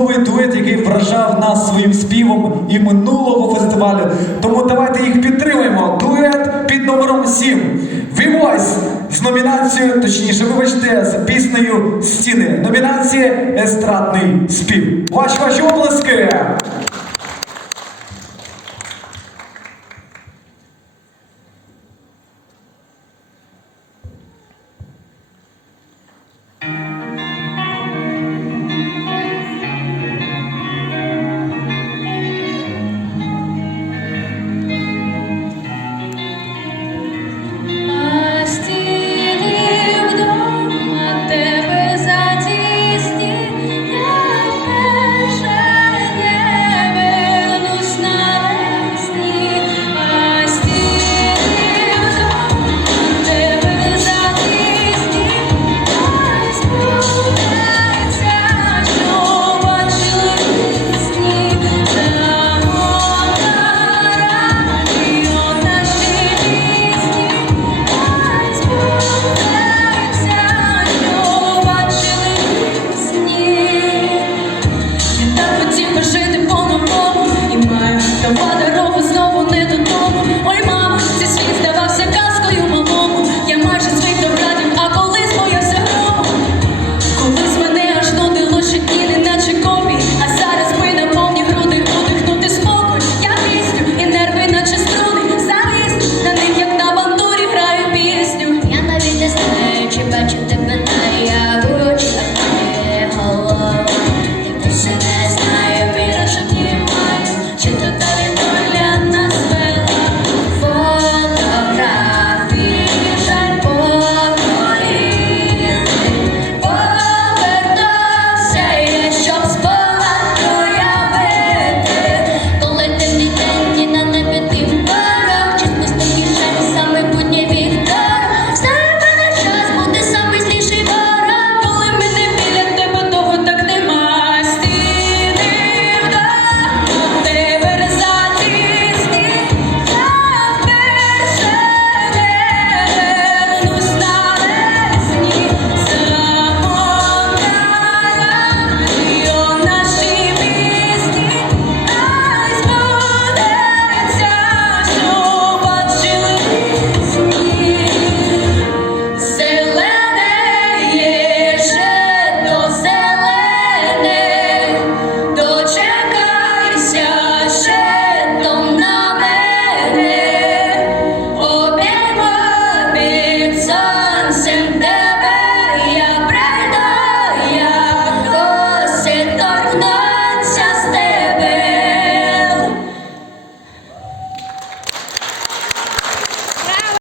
чудовий дует, який вражав нас своїм співом і минулого фестивалю. Тому давайте їх підтримаємо. Дует під номером 7. Вівось з номінацією, точніше, вибачте, з піснею Стіни. Номінація Естрадний спів. Ваші ваші обласки.